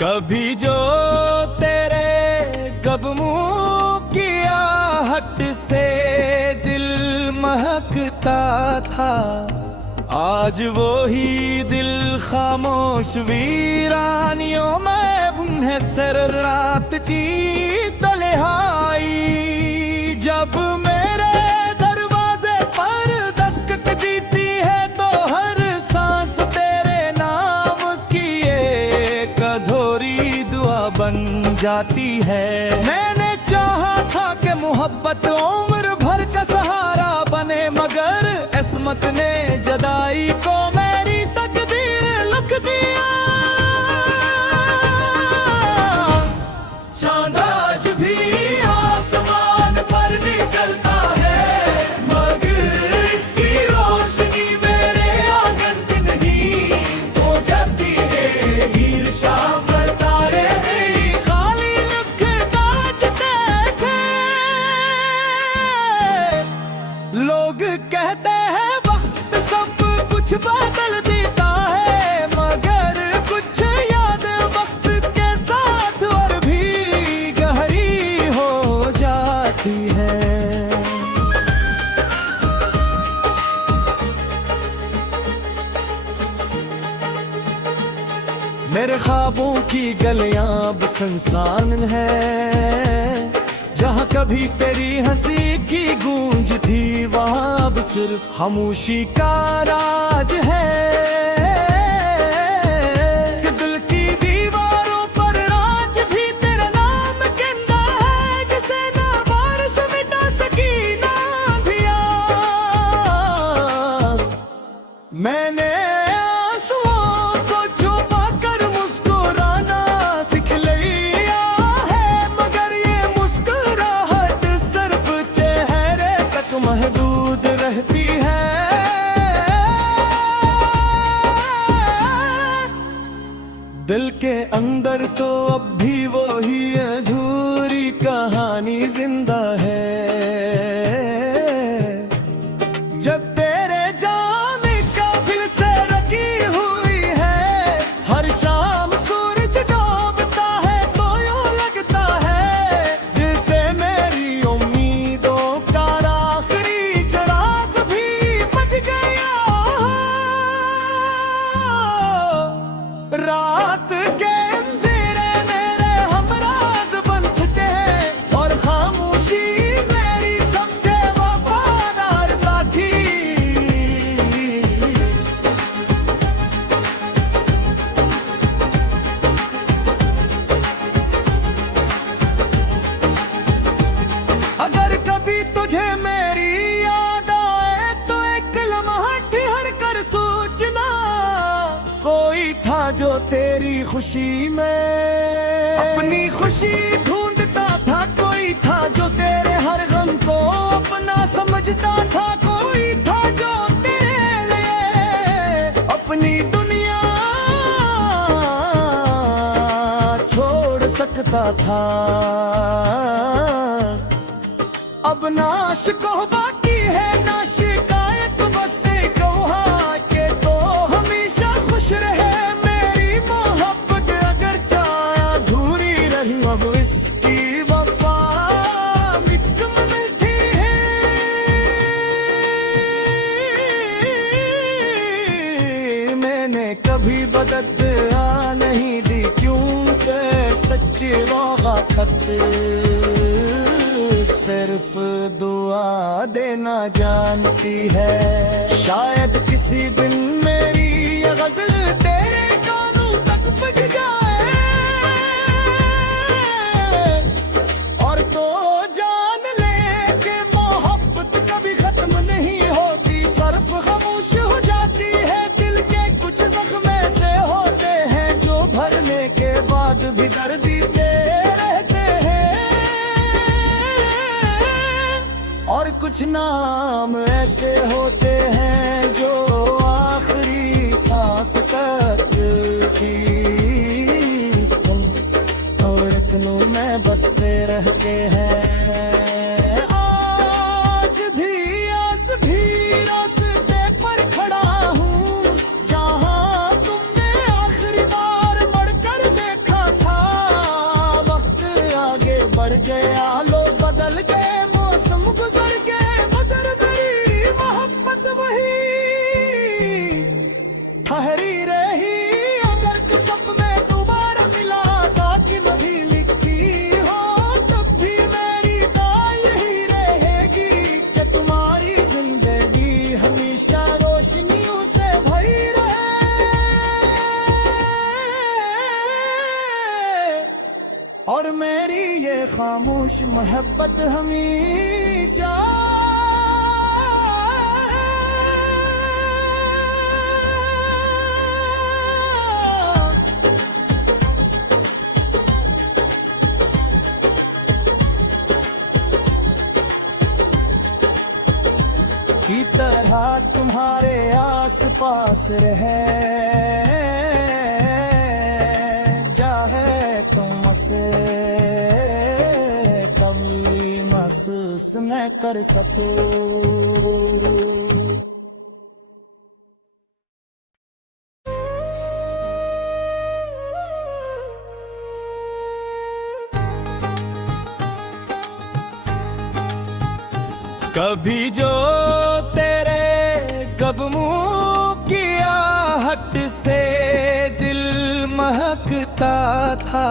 कभी जो तेरे कदमों की आहट से दिल महकता था, आज वो ही दिल खामोश वीरानियों में बुने सर रात की तन्हाई। जब मेरे दरवाजे पर दस्तक देती है तो हर सांस तेरे नाम की एक अधूरी दुआ बन जाती है। मैंने चाहा था कि मोहब्बत उम्र भर का सहारा बने, मगर किस्मत ने जदाई को मेरी तकदीर लिख दिया। चांद आज भी आसमान पर निकलता है, मगर इसकी रोशनी मेरे आंगन की नहीं हो जाती है। हीर शाम तारे खाली लुक गाजते थे। लोग कहते हैं वक्त सब कुछ बदल देता है, मगर कुछ याद वक्त के साथ और भी गहरी हो जाती है। मेरे ख्वाबों की गलियां अब सुनसान है, जहाँ कभी तेरी हंसी की गूंज थी वहाँ अब सिर्फ खामोशी का राज है। कि दिल की दीवारों पर राज भी तेरा नाम कहता है, जिसे ना वारिस मिटा सकी ना दिया। मैंने आंसुओं को छुपा कर मुस्कुराना सीख लिया है, मगर ये मुस्कुराहट सिर्फ चेहरे तक महदूद रहती है। दिल के अंदर तो अब भी वो ही अधूरी कहानी जिंदा है। जब तेरे जाने का फिर से रखी हुई है, हर शाम सूरज डूबता है तो यूं लगता है जैसे मेरी उम्मीदों का आखिरी चिराग भी बुझ गया। रात के अंधेरे मेरे हमराज बन चुके हैं, और खामोशी मेरी सबसे वफादार साथी। अगर कभी तुझे मेरी याद आए तो एक लम्हा ठहर कर सोचना, कोई था जो तेरी खुशी में अपनी खुशी ढूंढता था, कोई था जो तेरे हर गम को अपना समझता था, कोई था जो तेरे लिए अपनी दुनिया छोड़ सकता था। अब ना शिकवा बाकी है ना शिकायत, बस कहा के तो हमेशा खुश रहे मेरी मोहब्बत। अगर चाहे अधूरी रही अब इसकी वफा मिलती है। मैंने कभी बददुआ नहीं दी क्योंकि सच्ची मोहब्बत सिर्फ दुआ देना जानती है। शायद किसी दिन मेरी ये गजल तेरे कानों तक पहुंच जाए, और तो जान ले कि मोहब्बत कभी खत्म नहीं होती, सिर्फ खामोश हो जाती है। दिल के कुछ जख्म ऐसे होते हैं जो भरने के बाद भी दर्द देते रहते हैं, और कुछ नाम ऐसे होते हैं जो आखिरी सांस तक की धड़कनों में बसते रहते हैं। आज भी आस भी रास्ते पर खड़ा हूँ, जहाँ तुमने आखिरी बार बढ़कर देखा खामोश मोहब्बत हमेशा की तरह तुम्हारे आस पास रहे चाहे तुमसे कभी महसूस न कर सको। कभी जो तेरे कदमों की आहट से दिल महकता था,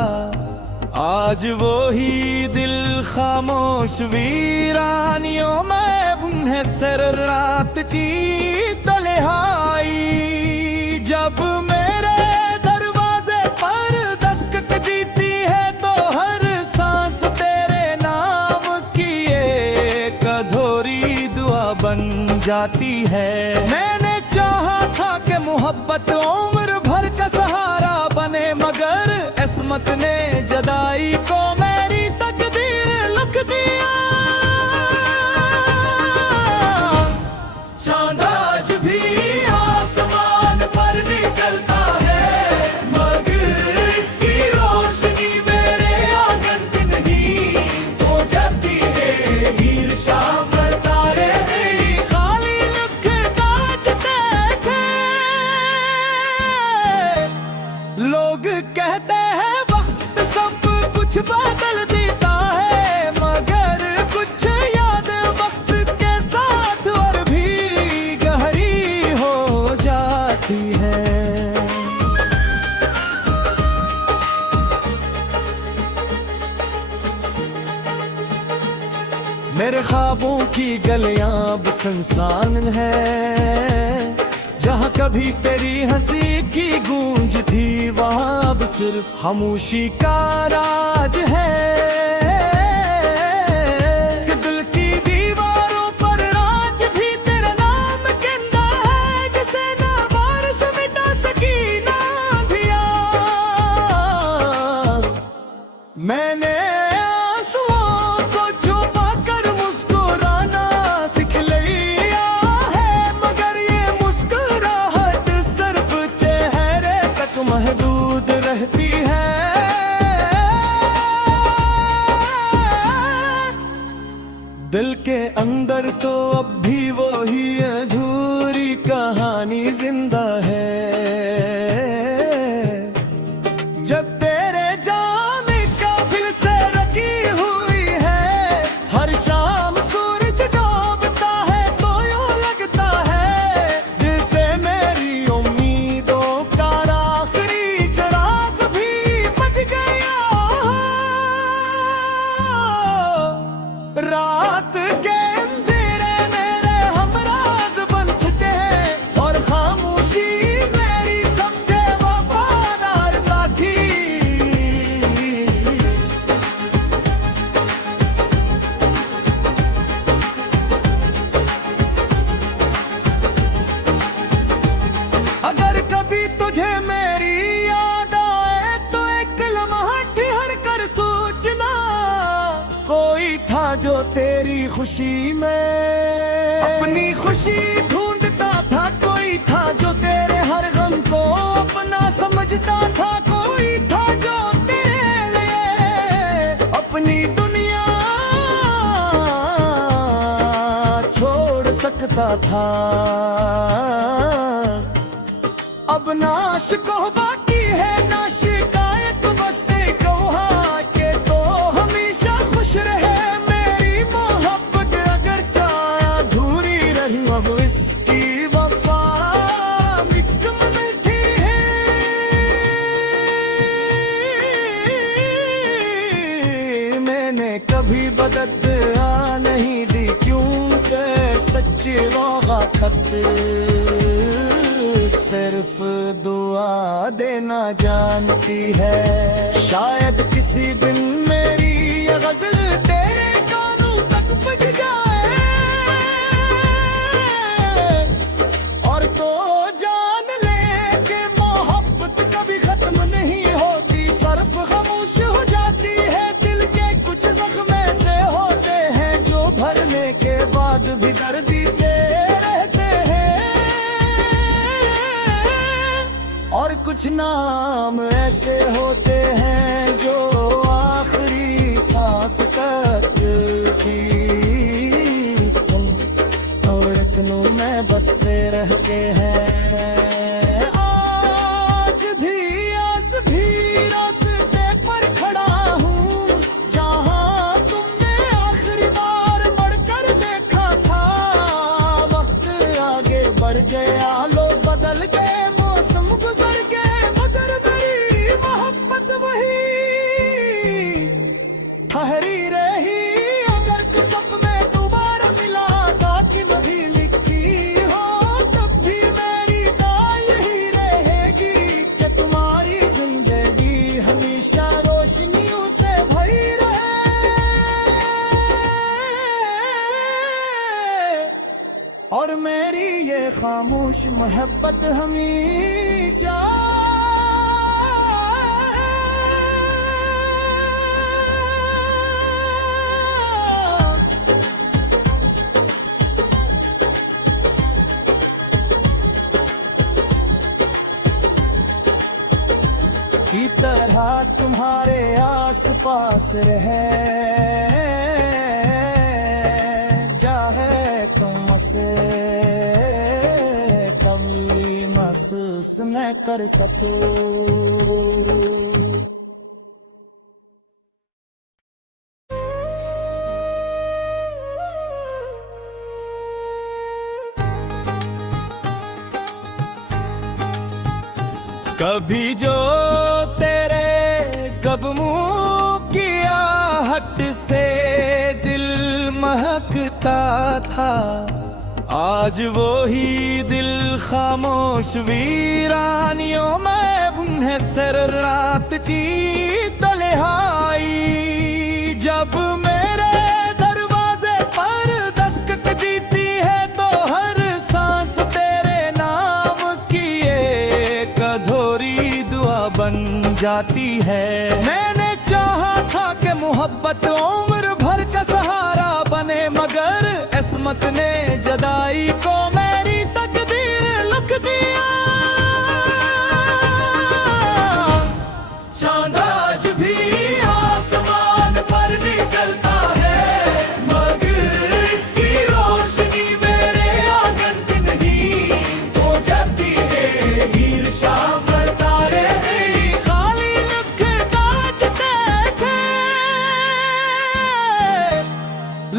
आज वो ही दिल खामोश वीरानियों में बुने सर रात की तन्हाई। जब मेरे दरवाजे पर दस्तक देती है तो हर सांस तेरे नाम की एक अधूरी दुआ बन जाती है। मैंने चाहा था कि मोहब्बत उम्र भर का सहारा बने, मगर किस्मत ने जदाई को मेरी तकदीर लिख दिया। चांद आज भी आसमान पर निकलता है, मगर इसकी रोशनी मेरे आंगन पे नहीं तो जाती है। हीर शाम तारे खाली लुक गाजते थे, लोग कहते हैं वक्त सब कुछ बदल देता है, मगर कुछ याद वक्त के साथ और भी गहरी हो जाती है। मेरे ख्वाबों की गलियां अब सुनसान है, जहाँ कभी तेरी हंसी की गूंज थी वहाँ अब सिर्फ खामोशी का राज है। कि दिल की दीवारों पर आज भी तेरा नाम कहता है, जिसे ना बारिश मिटा सकी ना दिया। मैंने आंसुओं को छुपा कर मुस्कुराना सीख लिया है, मगर ये मुस्कुराहट सिर्फ चेहरे तक महदूद रहती है। दिल के अंदर तो अब भी वही अधूरी कहानी जिंदा है। जब तेरे जाने का फिर से रखी हुई है, हर शाम सूरज डूबता है तो यूं लगता है जैसे मेरी उम्मीदों का आखिरी चिराग भी बुझ गया। रात के अंधेरे मेरे हमराज बन चुके हैं और खामोशी मेरी सबसे वफादार साथी। अगर कभी तुझे मेरी याद आए तो एक लम्हा ठहर कर सोचना, कोई था जो तेरी खुशी में अपनी खुशी ढूंढता था, कोई था जो तेरे हर गम को अपना समझता था, कोई था जो तेरे लिए अपनी दुनिया छोड़ सकता था। अब ना शिकवा बाकी है ना शिकायत, बस कहा के तो हमेशा खुश रहे मेरी मोहब्बत, अगर चाहे अधूरी रही अब इसकी वफा कम मिलती है। मैंने कभी बददुआ नहीं दी क्योंकि सच्ची वफा खत सिर्फ दुआ देना जानती है। शायद किसी दिन मेरी ये गजल मरने के बाद भी दर्दी के रहते हैं। और कुछ नाम ऐसे होते हैं जो आखिरी सांस तक की धड़कनों में बसते रहते हैं। आज भी आस भी रास्ते पर खड़ा हूँ, जहाँ तुमने आखिरी बार मड़कर देखा था। वक्त आगे बढ़ गया, लोग बदल गए, मौसम गुजर गए, मगर मेरी मोहब्बत वही ठहरी रही। अगर किस्मत में दोबारा मिला ताकि नदी लिखी हो, तब भी मेरी दुआ यही रहेगी कि तुम्हारी जिंदगी हमेशा रोशनियों से भरी रहे। और मेरी ये खामोश मोहब्बत हमेशा की तरह तुम्हारे आस पास रहे, चाहे तुमसे कभी महसूस न कर सकूं। कभी जो तेरे कदमों की आहट से दिल महकता था, आज वो ही दिल खामोश वीरानियों में बुने सर रात की तन्हाई। जब मेरे दरवाजे पर दस्तक देती है तो हर सांस तेरे नाम की एक अधूरी दुआ बन जाती है। मैंने चाहा था कि मोहब्बत उम्र भर का सहारा बने, मगर किस्मत ने जदाई को मेरी तकदीर लिख दिया। चांद आज भी आसमान पर निकलता है, मगर इसकी रोशनी मेरे आंगन पे नहीं हो जाती है। हीर शाम तारे खाली लुक गाजते थे।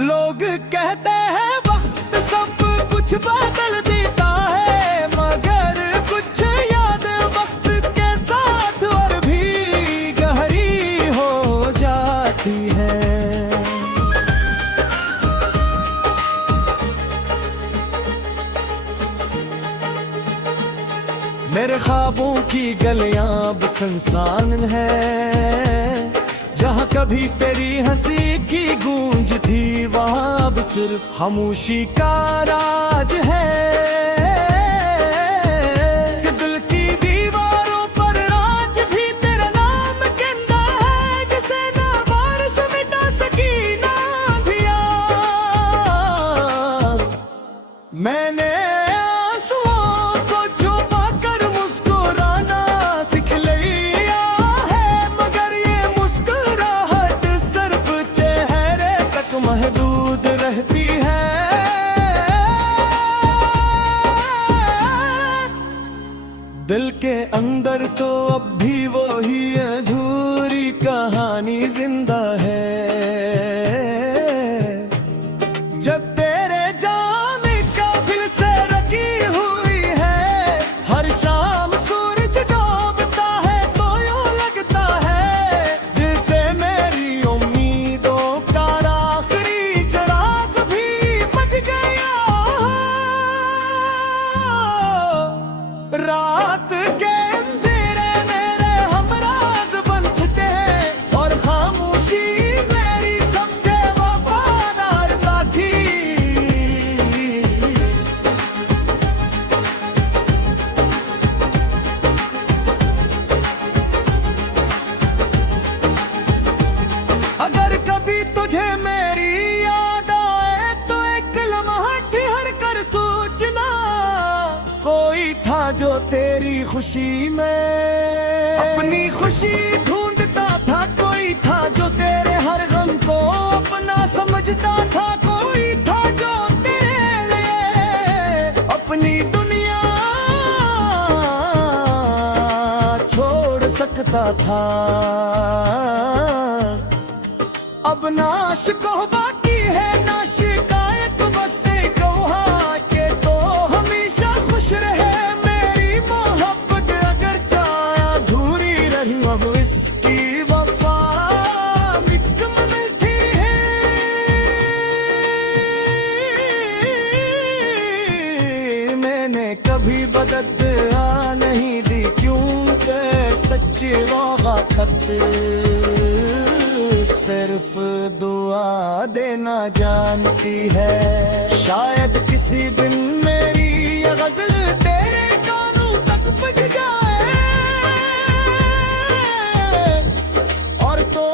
लोग कहते हैं वक्त सब कुछ बदल देता है, मगर कुछ याद वक्त के साथ और भी गहरी हो जाती है। मेरे ख्वाबों की गलियां अब सुनसान है, जहाँ कभी तेरी हंसी की गूंज थी वहाँ अब सिर्फ खामोशी का राज है। कि दिल की दीवारों पर आज भी तेरा नाम कहता है, जिसे ना बारिश मिटा सकी ना आंधियाँ। मैंने आंसुओं को छुपा कर मुस्कुराना सीख लिया है, मगर ये मुस्कुराहट सिर्फ चेहरे तक महदूद रहती है। दिल के अंदर तो अब भी वही अधूरी कहानी जिंदा है। जब तेरे जाने का फिर से रखी हुई है, हर शाम सूरज डूबता है तो यूं लगता है जैसे मेरी उम्मीदों का आखिरी चिराग भी बुझ गया। रात के अंधेरे मेरे हमराज बनते हैं, और खामोशी मेरी सबसे वफादार साथी। जो तेरी खुशी में। अपनी खुशी ढूंढता था, कोई था जो तेरे हर गम को अपना समझता था, कोई था जो तेरे लिए अपनी दुनिया छोड़ सकता था। अब ना शिकवा बाकी है ना शिकायत, बस कहा के तो हमेशा खुश रहे मेरी मोहब्बत। अगर चाहे अधूरी रही अब इसकी वफा कम मिलती है। मैंने कभी बददुआ नहीं दी, क्योंकि सच्ची वफाकत सिर्फ दुआ देना जानती है। शायद किसी दिन मेरी ये गजल तेरे कानों तक पहुंच जाए, और तो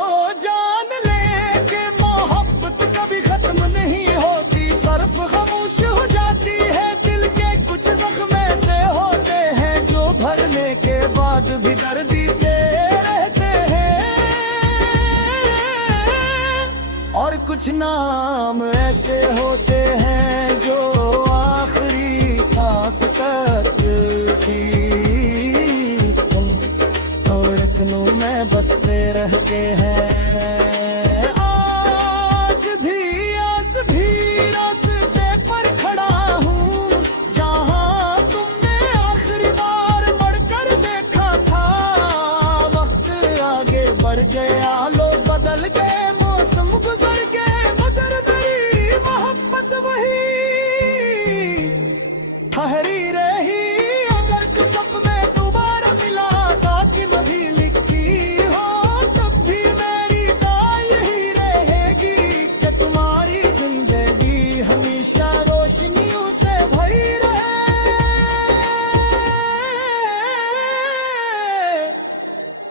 जान ले कि मोहब्बत कभी खत्म नहीं होती, सिर्फ खामोश हो जाती है। दिल के कुछ जख्म ऐसे होते हैं जो भरने के बाद भी दर्द देते रहते हैं, और कुछ नाम ऐसे होते हैं जो आखिरी सांस तक थी धड़कनों में बसते रहते हैं। आज भी आस भी रास्ते पर खड़ा हूँ, जहाँ तुमने आखिरी बार बढ़कर देखा था। वक्त आगे बढ़ गया, लोग बदल गए, मौसम गुजर गए, मगर मेरी मोहब्बत वही ठहरी रही। अगर तू सब में दोबारा मिला, ताकि मैं भी लिखी हो, तब भी मेरी दुआ यही रहेगी कि तुम्हारी जिंदगी हमेशा रोशनियों से भरी रहे,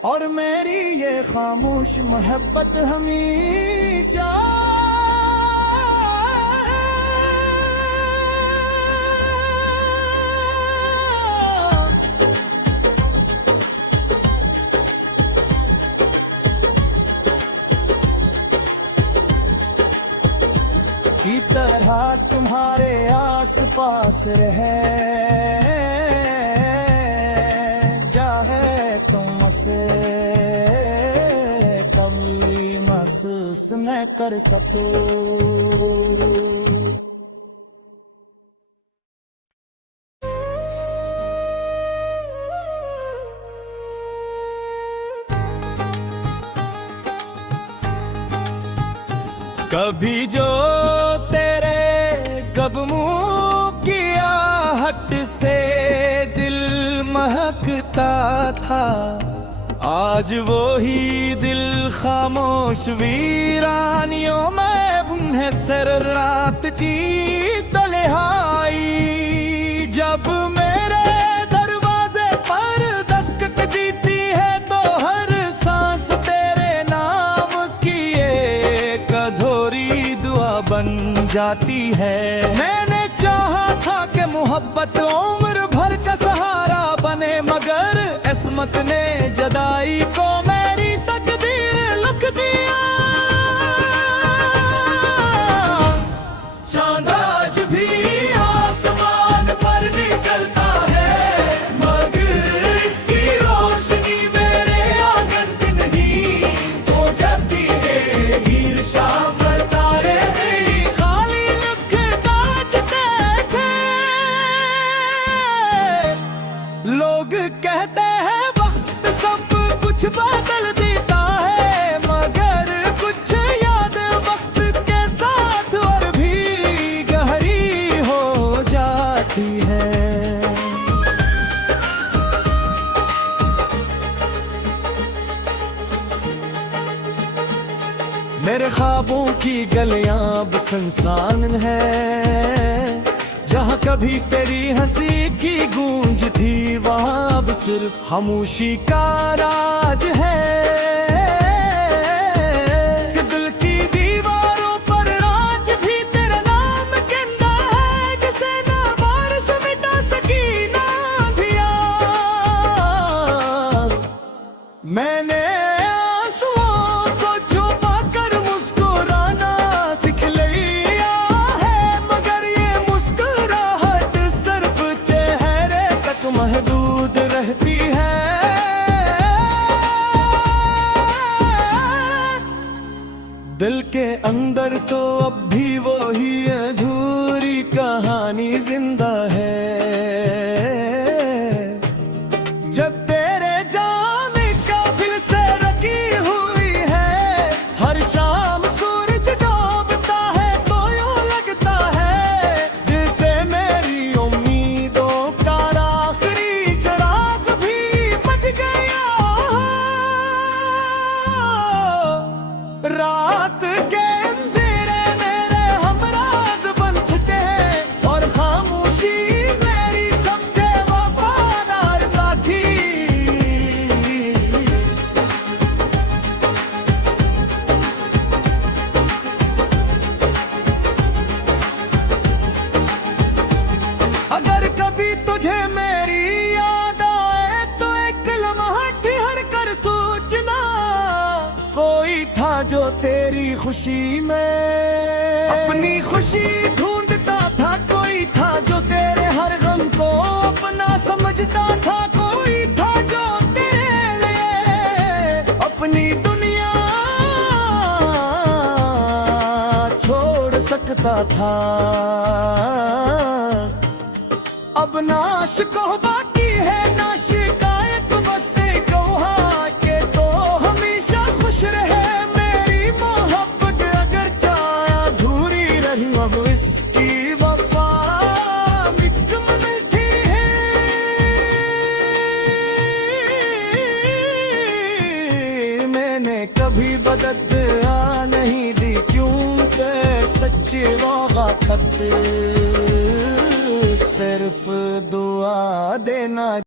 और मेरी ये खामोश मोहब्बत हमेशा। की तरह तुम्हारे आस पास रहे, चाहे तुमसे कभी महसूस न कर सको। कभी जो तेरे कदमों की आहट से दिल महकता था, आज वो ही दिल खामोश वीरानियों में बुने सर रात की तन्हाई। जब मेरे दरवाजे पर दस्तक देती है, तो हर सांस तेरे नाम की एक अधूरी दुआ बन जाती है। मैंने चाहा था कि मोहब्बत उम्र भर का सहारा बने, मगर किस्मत ने जदाई को मेरी तकदीर लिख दिया। चांद आज भी आसमान पर निकलता है, मगर इसकी रोशनी मेरे आंगन पे नहीं। तो जब भी हीर शाम पर तारे नहीं, खाली लुक नाचते थे। लोग कहते हैं वक्त सब कुछ बदल देता है, मगर कुछ याद वक्त के साथ और भी गहरी हो जाती है। मेरे ख्वाबों की गलियां अब सुनसान है, जहाँ कभी तेरी हंसी की गूंज थी, वहाँ अब सिर्फ खामोशी का राज है। कि दिल की दीवारों पर आज भी तेरा नाम कहता है, जिसे ना बारिश मिटा सकी ना आंधियाँ। मगर तो अब भी वही अधूरी कहानी जिंदा है। जब तेरे जाने का फिर से रखी हुई है, हर शाम सूरज डूबता है तो यूं लगता है जैसे मेरी उम्मीदों का आखिरी चिराग भी बच गया। रात के अंधेरे मेरे हमराज बन चुके हैं और खामोशी मेरी सबसे वफादार साथी। अगर कभी तुझे मेरी याद आए तो एक लम्हा ठहर कर सोचना, कोई था जो तेरी खुशी में अपनी खुशी ढूंढता था, कोई था जो तेरे हर गम को अपना समझता था, कोई था जो तेरे लिए अपनी दुनिया छोड़ सकता था। अब ना शिकवा बाकी है ना शिकायत, बस एक कहा के तो हमेशा खुश रहे मेरी मोहब्बत। अगर चाहे अधूरी रही अब इसकी वफा मिलती है। मैंने कभी बददुआ नहीं दी क्योंकि सच्ची वफाकत सिर्फ दुआ देना।